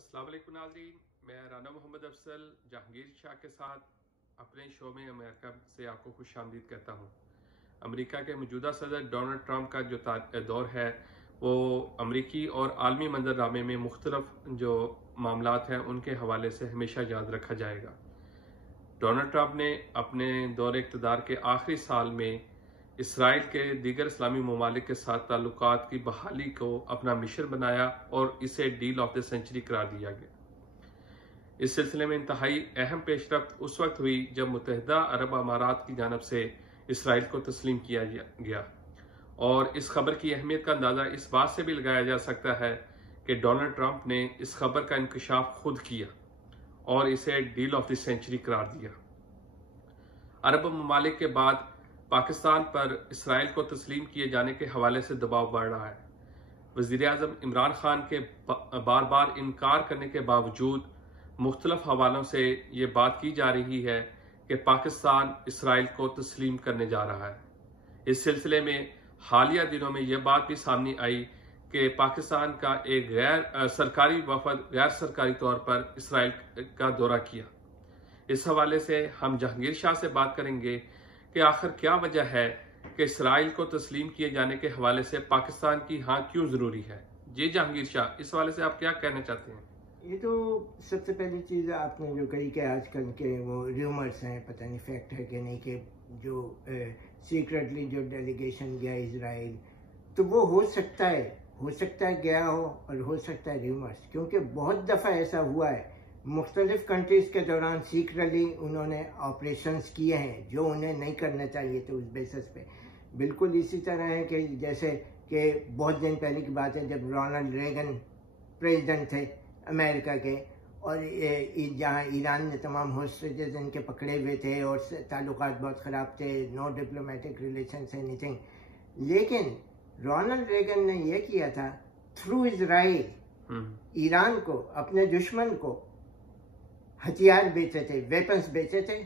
अस्सलाम वालेकुम नाज़रीन, मैं राना मोहम्मद अफसल जहांगीर शाह के साथ अपने शो में अमेरिका से आपको खुश आमदीद कहता हूँ। अमेरिका के मौजूदा सदर डोनाल्ड ट्रंप का जो दौर है वो अमेरिकी और आलमी मंजरनामे में मुख्तलिफ जो मामलात हैं उनके हवाले से हमेशा याद रखा जाएगा। डोनाल्ड ट्रंप ने अपने दौर इक़्तिदार के आखिरी साल में इसराइल के दीगर इस्लामी ममालिक के साथ ताल्लुकात की बहाली को अपना मिशन बनाया और इसे डील ऑफ द सेंचुरी करार दिया गया। इस सिलसिले में इंतहाई अहम पेशरफ्त उस वक्त हुई जब मुत्तहिदा अरब अमारात की जानब से इसराइल को तस्लीम किया गया, और इस खबर की अहमियत का अंदाज़ा इस बात से भी लगाया जा सकता है कि डोनाल्ड ट्रंप ने इस खबर का इंकशाफ खुद किया और इसे डील ऑफ द सेंचुरी करार दिया। अरब ममालिक के बाद पाकिस्तान पर इसराइल को तस्लीम किए जाने के हवाले से दबाव बढ़ रहा है। वज़ीर आज़म इमरान खान के बार बार इनकार करने के बावजूद मुख्तलिफ हवालों से ये बात की जा रही है कि पाकिस्तान इसराइल को तस्लीम करने जा रहा है। इस सिलसिले में हालिया दिनों में यह बात भी सामने आई कि पाकिस्तान का एक गैर सरकारी वफद गैर सरकारी तौर पर इसराइल का दौरा किया। इस हवाले से हम जहांगीर शाह से बात करेंगे कि आखिर क्या वजह है कि इसराइल को तस्लीम किए जाने के हवाले से पाकिस्तान की हाँ क्यों जरूरी है। जी जहांगीर शाह, इस हवाले से आप क्या कहना चाहते हैं? ये तो सबसे पहली चीज़ आपने जो कही कि आजकल के वो र्यूमर्स हैं, पता नहीं फैक्ट है कि नहीं, कि जो सीक्रेटली जो डेलीगेशन गया इजराइल, तो वो हो सकता है गया हो और हो सकता है र्यूमर्स, क्योंकि बहुत दफ़ा ऐसा हुआ है मुख्तलिफ कंट्रीज़ के दौरान सीक्रेटली उन्होंने ऑपरेशंस किए हैं जो उन्हें नहीं करना चाहिए थे उस बेसिस पे। बिल्कुल इसी तरह है कि जैसे कि बहुत दिन पहले की बात है जब रोनाल्ड रेगन प्रेसिडेंट थे अमेरिका के, और जहाँ ईरान ने तमाम होस्टेजेस इनके पकड़े हुए थे और ताल्लुकात बहुत ख़राब थे, नो डिप्लोमेटिक रिलेशंस एनीथिंग, लेकिन रोनाल्ड रेगन ने यह किया था थ्रू इजराइल ईरान को, अपने दुश्मन को हथियार बेचे थे, वेपन्स बेचे थे,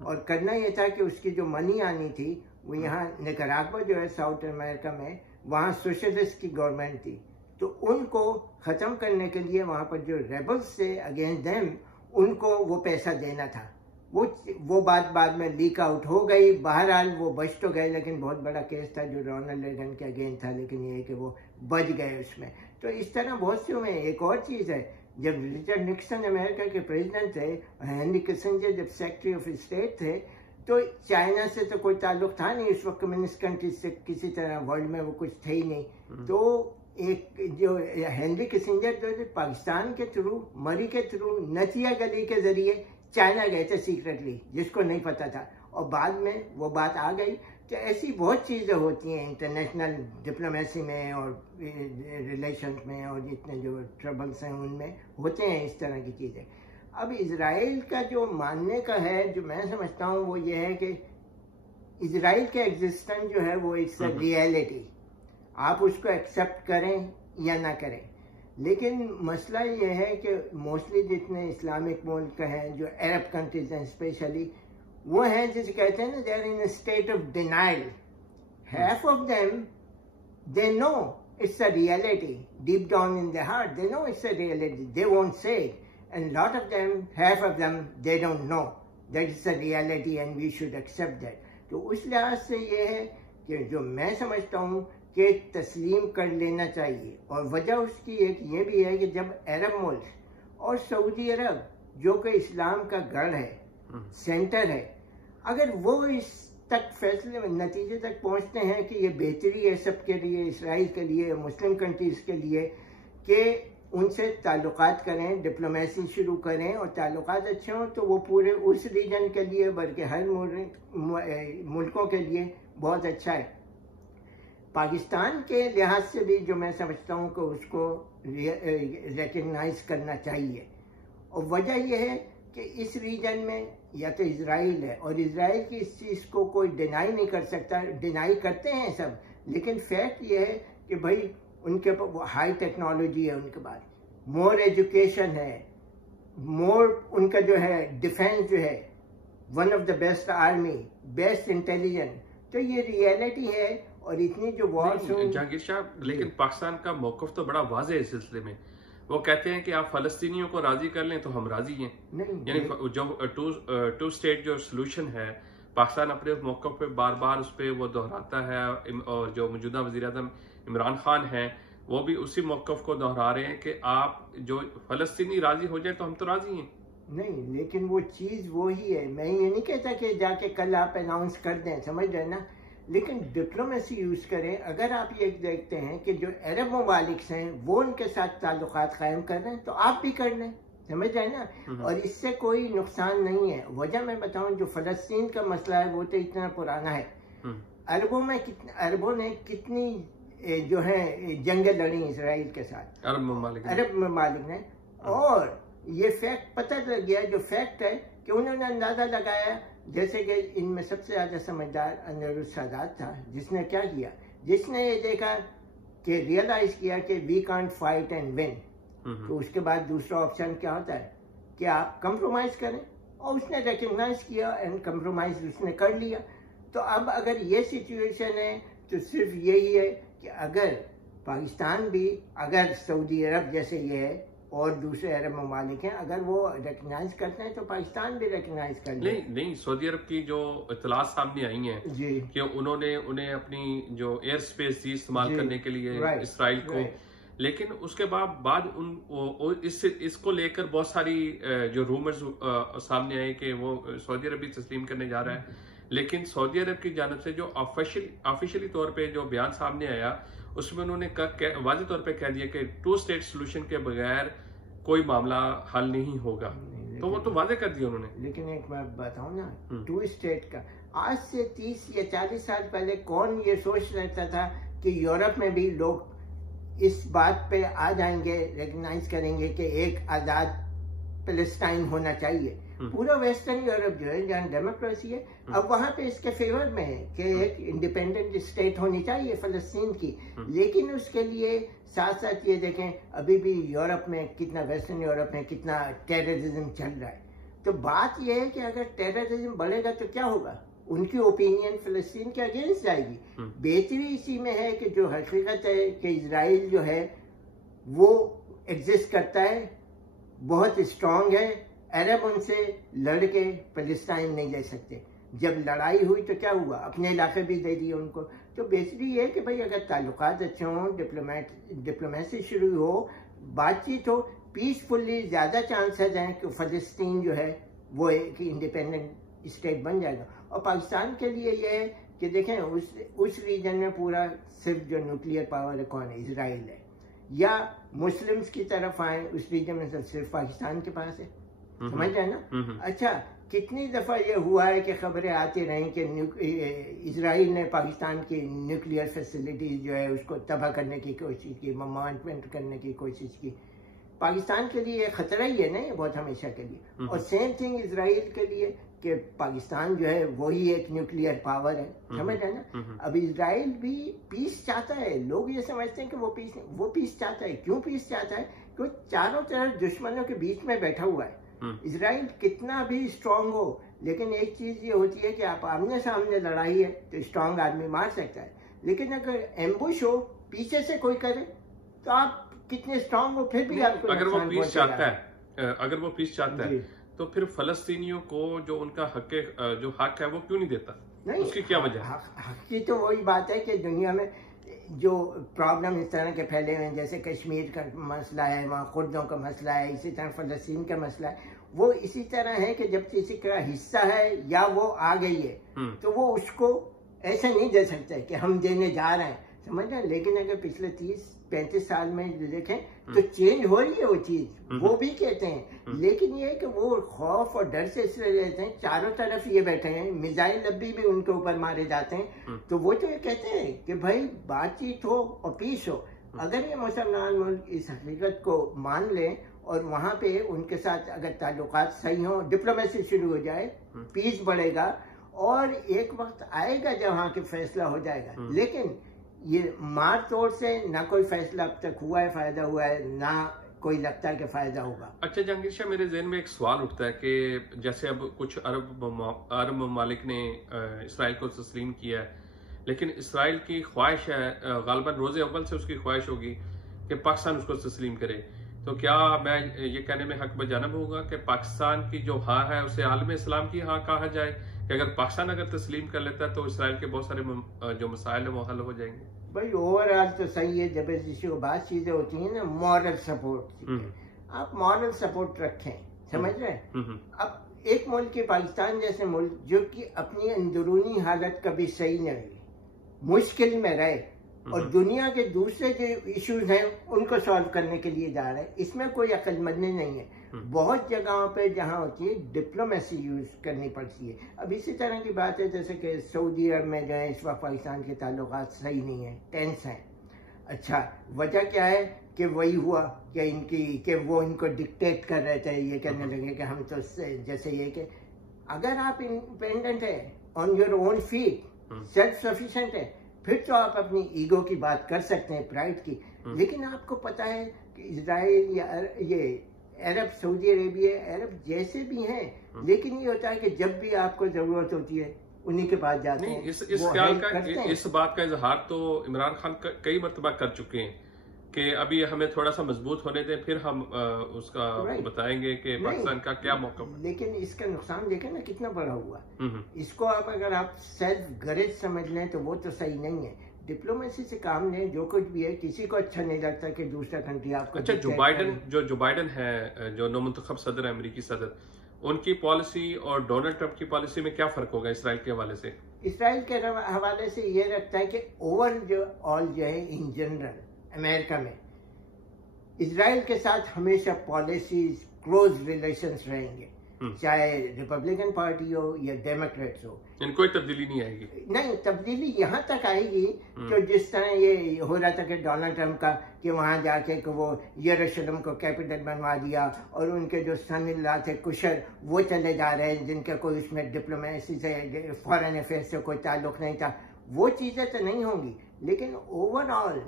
और करना यह था कि उसकी जो मनी आनी थी वो यहाँ निकरागुआ जो है साउथ अमेरिका में, वहाँ सोशलिस्ट की गवर्नमेंट थी, तो उनको ख़त्म करने के लिए वहाँ पर जो रेबल्स थे अगेंस्ट देम, उनको वो पैसा देना था। वो बात बाद में लीक आउट हो गई। बहरहाल वो बच तो गए, लेकिन बहुत बड़ा केस था जो रोनाल्ड रेगन के अगेंस्ट था, लेकिन ये कि वो बच गए उसमें। तो इस तरह बहुत से हुए। एक और चीज़ है, जब रिचर्ड निक्सन अमेरिका के प्रेसिडेंट थे, हेनरी किसिंजर जब सेक्रेटरी ऑफ स्टेट थे, तो चाइना से तो कोई ताल्लुक था नहीं उस वक्त, कम्युनिस्ट कंट्री से किसी तरह वर्ल्ड में वो कुछ थे ही नहीं। तो एक जो हेनरी किसिंजर जो पाकिस्तान के थ्रू, मरी के थ्रू, नथिया गली के जरिए चाइना गए थे सीक्रेटली, जिसको नहीं पता था, और बाद में वो बात आ गई। तो ऐसी बहुत चीज़ें होती हैं इंटरनेशनल डिप्लोमेसी में और रिलेशंस में, और जितने जो ट्रबल्स हैं उनमें होते हैं इस तरह की चीज़ें। अब इजराइल का जो मानने का है, जो मैं समझता हूँ वो ये है कि इजराइल के एग्जिस्टेंस जो है वो इट्स अ रियलिटी, आप उसको एक्सेप्ट करें या ना करें। लेकिन मसला ये है कि मोस्टली जितने इस्लामिक मुल्क हैं, जो अरब कंट्रीज हैं स्पेशली, वो हैं जिसे कहते हैं ना, they are in a state of denial. Half of them they know it's a reality, deep down in their heart they know it's a reality, they won't say it, and lot of them, half of them, they don't know that it's a reality and we should accept that. तो उस लिहाज से ये है कि जो मैं समझता हूँ कि तस्लीम कर लेना चाहिए, और वजह उसकी एक ये भी है कि जब अरब मुल्क और सऊदी अरब जो कि इस्लाम का गढ़ है, सेंटर है, अगर वो इस तक फैसले में नतीजे तक पहुंचते हैं कि ये बेहतरी है सबके लिए, इसराइल के लिए, मुस्लिम कंट्रीज के लिए, कि उनसे ताल्लुकात करें, डिप्लोमेसी शुरू करें, और ताल्लुकात अच्छे हों, तो वो पूरे उस रीजन के लिए बल्कि हर मुल्कों के लिए बहुत अच्छा है। पाकिस्तान के लिहाज से भी जो मैं समझता हूँ कि उसको रिकग्नाइज करना चाहिए, और वजह यह है कि इस रीजन में या तो इजराइल है, और इजराइल की इस चीज़ को कोई डिनाई नहीं कर सकता। डिनाई करते हैं सब, लेकिन फैक्ट ये है कि भाई उनके पास हाई टेक्नोलॉजी है, उनके पास मोर एजुकेशन है, मोर उनका जो है डिफेंस जो है one of the best army, best intelligence. तो ये रियलिटी है, और इतनी जो वॉर्स जहांगीर शाह, लेकिन पाकिस्तान का मौक़िफ़ तो बड़ा वाज़ेह है इस सिलसिले में। वो कहते हैं कि आप फलस्तीनियों को राजी कर लें तो हम राजी हैं। यानी जो टू स्टेट जो सोल्यूशन है, पाकिस्तान अपने मौक़िफ़ पे बार बार उस पर वो दोहराता है, और जो मौजूदा वज़ीर-ए-आज़म इमरान खान हैं वो भी उसी मौक़िफ़ को दोहरा रहे हैं कि आप जो फलस्तीनी राजी हो जाए तो हम तो राजी हैं। नहीं, लेकिन वो चीज़ वो ही है। मैं ये नहीं कहता कि जाके कल आप अनाउंस कर दें, समझ रहे ना, लेकिन डिप्लोमेसी यूज़ करें। अगर आप ये देखते हैं कि जो अरब ममालिक हैं वो उनके साथ ताल्लुकात कायम कर रहे हैं तो आप भी कर लें, समझ रहे ना, और इससे कोई नुकसान नहीं है। वजह मैं बताऊं, जो फ़लस्तीन का मसला है वो तो इतना पुराना है। अरबों ने कितनी जो है जंगें लड़ी इसराइल के साथ, अरब ममालिक ने, और ये फैक्ट पता लग गया। जो फैक्ट है कि उन्होंने अंदाजा लगाया, जैसे कि इनमें सबसे ज्यादा समझदार अनवर सादात था, जिसने क्या किया, जिसने ये देखा कि रियलाइज किया कि we can't fight and win, तो उसके बाद दूसरा ऑप्शन क्या होता है कि आप कंप्रोमाइज करें, और उसने रिकग्नाइज किया एंड कंप्रोमाइज उसने कर लिया। तो अब अगर ये सिचुएशन है तो सिर्फ यही है कि अगर पाकिस्तान भी, अगर सऊदी अरब जैसे ये है और दूसरे अरब ममालिक हैं, अगर वो रिकग्नाइज करते हैं तो पाकिस्तान भी रिकग्नाइज कर ले। नहीं, सऊदी अरब की जो इतलात सामने आई हैं जी कि उन्होंने उन्हें अपनी जो एयर स्पेस दी इस्तेमाल करने के लिए इसराइल को, लेकिन उसके बाद इसको लेकर बहुत सारी जो रूमर्स सामने आए कि वो सऊदी अरब भी तस्लीम करने जा रहा है। लेकिन सऊदी अरब की जानिब से जो ऑफिशियली तौर पे जो बयान सामने आया, उसमें उन्होंने वाज़ेह तौर पे कह दिया कि टू स्टेट सोल्यूशन के बगैर कोई मामला हल नहीं होगा। तो वो तो वाज़ेह कर दिया उन्होंने। लेकिन एक बात बताऊं ना, टू स्टेट का आज से 30 या 40 साल पहले कौन ये सोच रहता था कि यूरोप में भी लोग इस बात पे आ जाएंगे, रिकग्नाइज करेंगे कि एक आजाद पैलेस्टाइन होना चाहिए। पूरा वेस्टर्न यूरोप जो है, जहाँ डेमोक्रेसी है, अब वहां पे इसके फेवर में है कि एक इंडिपेंडेंट स्टेट होनी चाहिए फलस्तीन की। लेकिन उसके लिए साथ साथ ये देखें, अभी भी यूरोप में कितना, वेस्टर्न यूरोप में कितना टेररिज्म चल रहा है। तो बात यह है कि अगर टेररिज्म बढ़ेगा तो क्या होगा, उनकी ओपिनियन फलस्तीन के अगेंस्ट जाएगी। बेहतरी इसी में है कि जो हकीकत है कि इजराइल जो है वो एग्जिस्ट करता है, बहुत स्ट्रांग है। अरब उनसे लड़ के फलस्तीन नहीं ले सकते। जब लड़ाई हुई तो क्या हुआ, अपने इलाके भी दे दिए उनको। तो बेसिकली ये है कि भाई अगर ताल्लुकात अच्छे हों, डिप्लोमेसी शुरू हो, बातचीत हो, पीसफुली, ज़्यादा चांसेस हैं कि फलस्तीन जो है वो एक इंडिपेंडेंट स्टेट बन जाएगा। और पाकिस्तान के लिए ये है कि देखें उस रीजन में पूरा सिर्फ जो न्यूक्लियर पावर है कौन है, इजराइल है, या मुस्लिम्स की तरफ आए उस रीजन में सिर्फ पाकिस्तान के पास है, समझ रहे ना। अच्छा, कितनी दफा ये हुआ है कि खबरें आती रही कि इजराइल ने पाकिस्तान की न्यूक्लियर फैसिलिटीज जो है उसको तबाह करने की कोशिश की, मॉनिटरिंग करने की कोशिश की। पाकिस्तान के लिए खतरा ही है ना ये बहुत, हमेशा के लिए। और सेम थिंग इजराइल के लिए कि पाकिस्तान जो है वही एक न्यूक्लियर पावर है, समझ रहे ना। अब इजराइल भी पीस चाहता है। लोग ये समझते हैं कि वो पीस चाहता है। क्यों पीस चाहता है? क्योंकि चारों तरफ दुश्मनों के बीच में बैठा हुआ है। इजराइल कितना भी स्ट्रांग हो, लेकिन एक चीज ये होती है कि आप आमने सामने लड़ाई है तो स्ट्रांग आदमी मार सकता है, लेकिन अगर एम्बुश हो, पीछे से कोई करे, तो आप कितने स्ट्रांग हो फिर भी आपको अगर वो पीस चाहता है तो फिर फलस्तीनियों को जो उनका हक है वो क्यों नहीं देता? नहीं, उसकी क्या वजह? हक की तो वही बात है कि दुनिया में जो प्रॉब्लम इस तरह के फैले हुए हैं, जैसे कश्मीर का मसला है, वहाँ कुर्दों का मसला है, इसी तरह फलस्तीन का मसला है, वो इसी तरह है कि जब किसी का हिस्सा है या वो आ गई है तो वो उसको ऐसे नहीं दे सकते कि हम देने जा रहे हैं, समझ रहे हैं। लेकिन अगर पिछले 30-35 साल में देखें तो चेंज हो रही है वो चीज, वो भी कहते हैं। लेकिन ये कि वो खौफ और डर से इसलिए रहते हैं, चारों तरफ ये बैठे हैं, मिसाइल अभी भी उनके ऊपर मारे जाते हैं, तो वो तो ये कहते हैं कि भाई बातचीत हो और पीस हो। अगर ये मुसलमान मुल्क इस हकीकत को मान लें और वहां पे उनके साथ अगर ताल्लुकात सही हो, डिप्लोमेसी शुरू हो जाए, पीस बढ़ेगा, और एक वक्त आएगा जब वहां के फैसला हो जाएगा। लेकिन ये मार तोड़ से ना कोई फैसला अब तक हुआ है, फायदा हुआ है, ना कोई लगता है कि फायदा होगा। अच्छा जहांगीर शाह, मेरे जहन में एक सवाल उठता है कि जैसे अब कुछ अरब ममालिक ने इसराइल को तस्लीम किया है, लेकिन इसराइल की ख्वाहिश है, गालिबन रोज़े अव्वल से उसकी ख्वाहिश होगी कि पाकिस्तान उसको तस्लीम करे। तो क्या मैं ये कहने में हक बजानब होगा कि पाकिस्तान की जो हाँ है उसे आलम इस्लाम की हाँ कहा जाए कि अगर पाकिस्तान अगर तस्लीम कर लेता है तो इसराइल के बहुत सारे जो मसाइल है वो हल हो जाएंगे? भाई ओवरऑल तो सही है, जब ऐसी बात चीजें होती हैं ना मॉरल सपोर्ट, आप मॉरल सपोर्ट रखें, समझ रहे हैं। अब एक मुल्क की पाकिस्तान जैसे मुल्क जो कि अपनी अंदरूनी हालत कभी सही नहीं हुई, मुश्किल में रहे और दुनिया के दूसरे जो इश्यूज हैं उनको सॉल्व करने के लिए जा रहे हैं, इसमें कोई अक्लमंदी नहीं है। बहुत जगहों पे जहाँ होती है डिप्लोमेसी यूज करनी पड़ती है। अब इसी तरह की बात है जैसे कि सऊदी अरब में जो है इस वक्त पाकिस्तान के ताल्लुकात सही नहीं है, टेंस हैं। अच्छा, वजह क्या है कि वही हुआ कि वो इनको डिक्टेट कर रहे थे, ये कहने लगे कि हम तो जैसे ये कि अगर आप इंडिपेंडेंट है, on your own feet, self sufficient है, फिर तो आप अपनी ईगो की बात कर सकते हैं, प्राइड की। लेकिन आपको पता है कि इजराइल या ये अरब, सऊदी अरेबिया, अरब जैसे भी हैं, लेकिन ये होता है कि जब भी आपको जरूरत होती है उन्हीं के पास जाते हैं। इस ख्याल का, इस बात का इजहार तो इमरान खान कई मरतबा कर चुके हैं कि अभी हमें थोड़ा सा मजबूत होने दें, फिर हम उसका बताएंगे कि पाकिस्तान का क्या मौका। लेकिन इसका नुकसान देखें ना कितना बड़ा हुआ। इसको अगर आप सेल्फ गरज समझ लें तो वो तो सही नहीं है। डिप्लोमेसी से काम लें, जो कुछ भी है, किसी को अच्छा नहीं लगता कि दूसरा कंट्री आपको। अच्छा, जो बाइडन है, जो नौमुंतखब सदर है, अमेरिकी सदर, उनकी पॉलिसी और डोनाल्ड ट्रंप की पॉलिसी में क्या फर्क होगा इसराइल के हवाले से? इसराइल के हवाले से ये रखता है कि ओवरऑल जो है इन जनरल अमेरिका में इसराइल के साथ हमेशा पॉलिसीज क्लोज रिलेशंस रहेंगे, चाहे रिपब्लिकन पार्टी हो या डेमोक्रेट्स हो। कोई तब्दीली नहीं आएगी। नहीं, तब्दीली यहाँ तक आएगी कि जिस तरह ये हो रहा था कि डोनाल्ड ट्रंप का कि वहां जाके कि वो यरूशलेम को कैपिटल बनवा दिया और उनके जो सन इन लॉ थे कुशर वो चले जा रहे हैं जिनका कोई उसमें डिप्लोमेसी से, फॉरेन अफेयर्स से कोई ताल्लुक नहीं था। वो चीजें तो नहीं होंगी, लेकिन ओवरऑल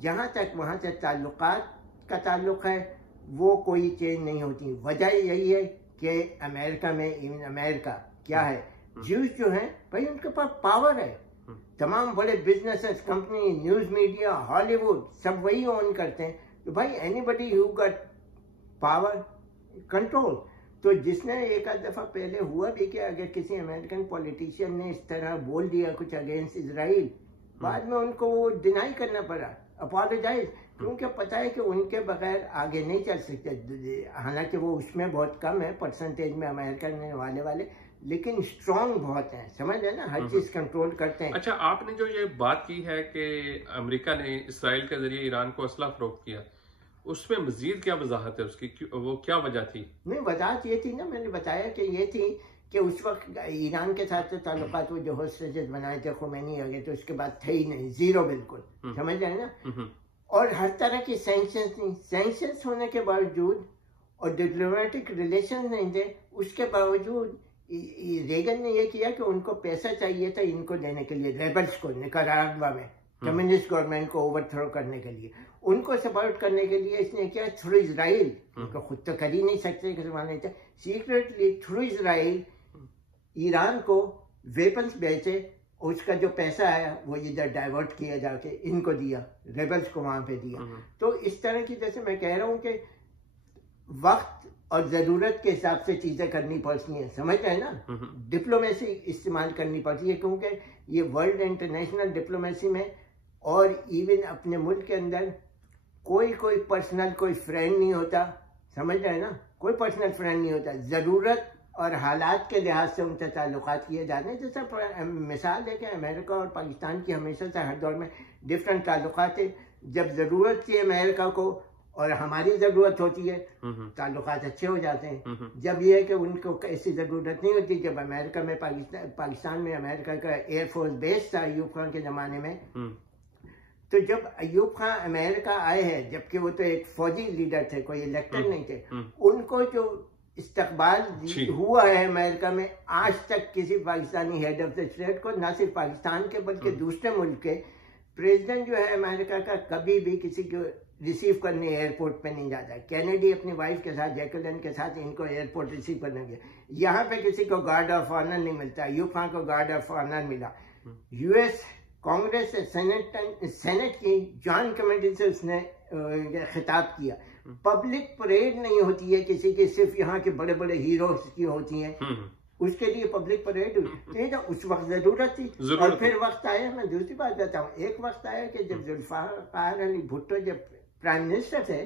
जहाँ तक वहां से ताल्लुकात का ताल्लुक है वो कोई चेंज नहीं होती। वजह यही है कि अमेरिका में, इवन अमेरिका क्या है, ज्यूज जो हैं भाई उनके पास पावर है। तमाम बड़े businesses, company, news media, Hollywood सब वही ओन करते हैं। तो भाई anybody who got power, control. तो जिसने एक आध दफा पहले हुआ भी कि अगर किसी अमेरिकन पॉलिटिशियन ने इस तरह बोल दिया कुछ अगेंस्ट इजराइल, बाद में उनको वो डिनाई करना पड़ा, अपोलोजाइज, क्योंकि पता है कि उनके बगैर आगे नहीं चल सकते। हालांकि वो उसमें बहुत कम है परसेंटेज में अमेरिका ने वाले, लेकिन स्ट्रॉन्ग बहुत हैं, समझ है ना, हर चीज कंट्रोल करते हैं। अच्छा, आपने जो ये बात की है कि अमेरिका ने इसराइल के जरिए ईरान को असला फरोख्त किया, उसमें मजीद क्या वजाहत है उसकी, वो क्या वजह थी? नहीं, वजाहत ये थी ना, मैंने बताया कि ये थी कि उस वक्त ईरान के साथ तो ताल्लुकात वो जो होस्टेजेस बनाए थे खुमैनी आ गए तो उसके बाद थे ही नहीं, जीरो बिल्कुल, समझ रहे ना। और हर तरह की सैंक्शंस नहीं, सैंक्शंस होने के बावजूद और डिप्लोमेटिक रिलेशन नहीं थे, उसके बावजूद रेगन ने यह किया कि उनको पैसा चाहिए था इनको देने के लिए, रेबल्स को, निकाराग्वा में कम्युनिस्ट गवर्नमेंट को ओवरथ्रो करने के लिए, उनको सपोर्ट करने के लिए इसने किया थ्रू इजराइल। उनको खुद तो कर ही नहीं सकते, सीक्रेटली थ्रू इजराइल ईरान को वेपन्स बेचे, उसका जो पैसा आया वो इधर डाइवर्ट किया जाके इनको दिया, रेबल्स को वहां पे दिया। तो इस तरह की, जैसे मैं कह रहा हूं कि वक्त और जरूरत के हिसाब से चीजें करनी पड़ती हैं, समझ रहे हैं ना। डिप्लोमेसी इस्तेमाल करनी पड़ती है क्योंकि ये वर्ल्ड इंटरनेशनल डिप्लोमेसी में और इवन अपने मुल्क के अंदर कोई पर्सनल कोई फ्रेंड नहीं होता, समझ रहे हैं ना, कोई पर्सनल फ्रेंड नहीं होता। जरूरत और हालात के लिहाज से उनसे ताल्लुकात किए जाते हैं। जैसे मिसाल देखें, अमेरिका और पाकिस्तान की हमेशा से हर दौर में डिफरेंट ताल्लुकात है। जब जरूरत थी अमेरिका को और हमारी जरूरत होती है, ताल्लुकात अच्छे हो जाते हैं। जब ये है कि उनको ऐसी जरूरत नहीं होती, जब अमेरिका में पाकिस्तान में अमेरिका का एयरफोर्स बेस था अयूब खान के जमाने में, तो जब अयूब खान अमेरिका आए हैं, जबकि वो तो एक फौजी लीडर थे, कोई इलेक्टेड नहीं थे, उनको जो इस्तकबाल हुआ है अमेरिका में, आज तक किसी Pakistani head of the state को, ना सिर्फ पाकिस्तान के बल्कि दूसरे मुल्क के प्रेसिडेंट जो है अमेरिका का, कभी भी किसी को रिसीव करने एयरपोर्ट पे नहीं जाता। कैनेडी अपनी वाइफ के साथ, जैकुलिन के साथ, इनको एयरपोर्ट रिसीव करने गया। यहाँ पे किसी को गार्ड ऑफ ऑनर नहीं मिलता, अयूब खान को गार्ड ऑफ ऑनर मिला। यूएस कांग्रेस से सेनेट की जॉइंट कमेटी से उसने खिताब किया। पब्लिक परेड नहीं होती है किसी की, सिर्फ यहाँ के बड़े बड़े हीरोज की होती हैं, उसके लिए पब्लिक परेड हुई तो उस वक्त जरूरत थी। और फिर वक्त आया, मैं दूसरी बात बताऊँ, एक वक्त आया कि जब जुल्फिकार अली भुट्टो जब प्राइम मिनिस्टर थे,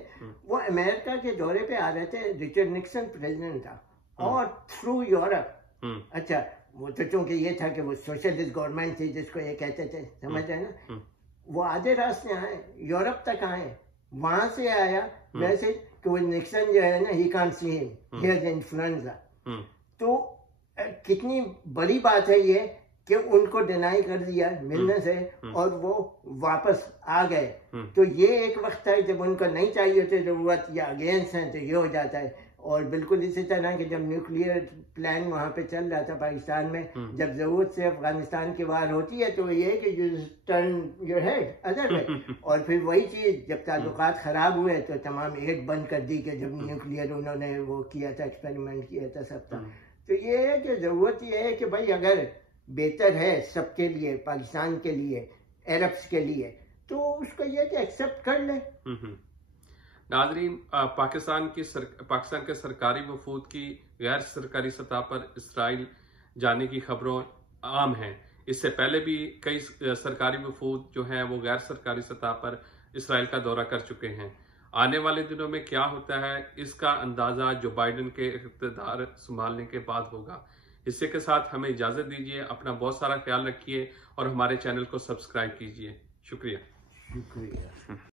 वो अमेरिका के दौरे पे आ रहे थे, रिचर्ड निक्सन प्रेसिडेंट था, और थ्रू यूरोप। अच्छा, वो तो चूंकि ये था कि वो सोशलिस्ट गवर्नमेंट थी जिसको ये कहते थे, समझ रहे ना, वो आधे रास्ते आए, यूरोप तक आए, वहां से आया वैसे कि वो निक्सन जो है ना, he can't see him, he has influenza. तो कितनी बड़ी बात है ये कि उनको डिनाई कर दिया मिलने से और वो वापस आ गए। तो ये एक वक्त है जब उनको नहीं चाहिए थे जरूरत या अगेंस्ट है तो ये हो जाता है। और बिल्कुल इसी तरह कि जब न्यूक्लियर प्लान वहाँ पे चल रहा था पाकिस्तान में, जब जरूरत से अफगानिस्तान की वार होती है तो ये कि U turn your head other way. और फिर वही चीज जब ताल्लुकात खराब हुए तो तमाम एड बंद कर दी कि जब न्यूक्लियर उन्होंने वो किया था, एक्सपेरिमेंट किया था सब था। तो ये है कि जरूरत ये है कि भाई अगर बेहतर है सबके लिए, पाकिस्तान के लिए, अरब्स के लिए, तो उसको ये कि एक्सेप्ट कर ले। नाज़रीन, पाकिस्तान के सरकारी वफूद की गैर सरकारी सतह पर इसराइल जाने की खबरों आम हैं। इससे पहले भी कई सरकारी वफूद जो हैं वो गैर सरकारी सतह पर इसराइल का दौरा कर चुके हैं। आने वाले दिनों में क्या होता है इसका अंदाजा जो बाइडेन के इक़्तिदार संभालने के बाद होगा। इसी के साथ हमें इजाजत दीजिए, अपना बहुत सारा ख्याल रखिए और हमारे चैनल को सब्सक्राइब कीजिए। शुक्रिया।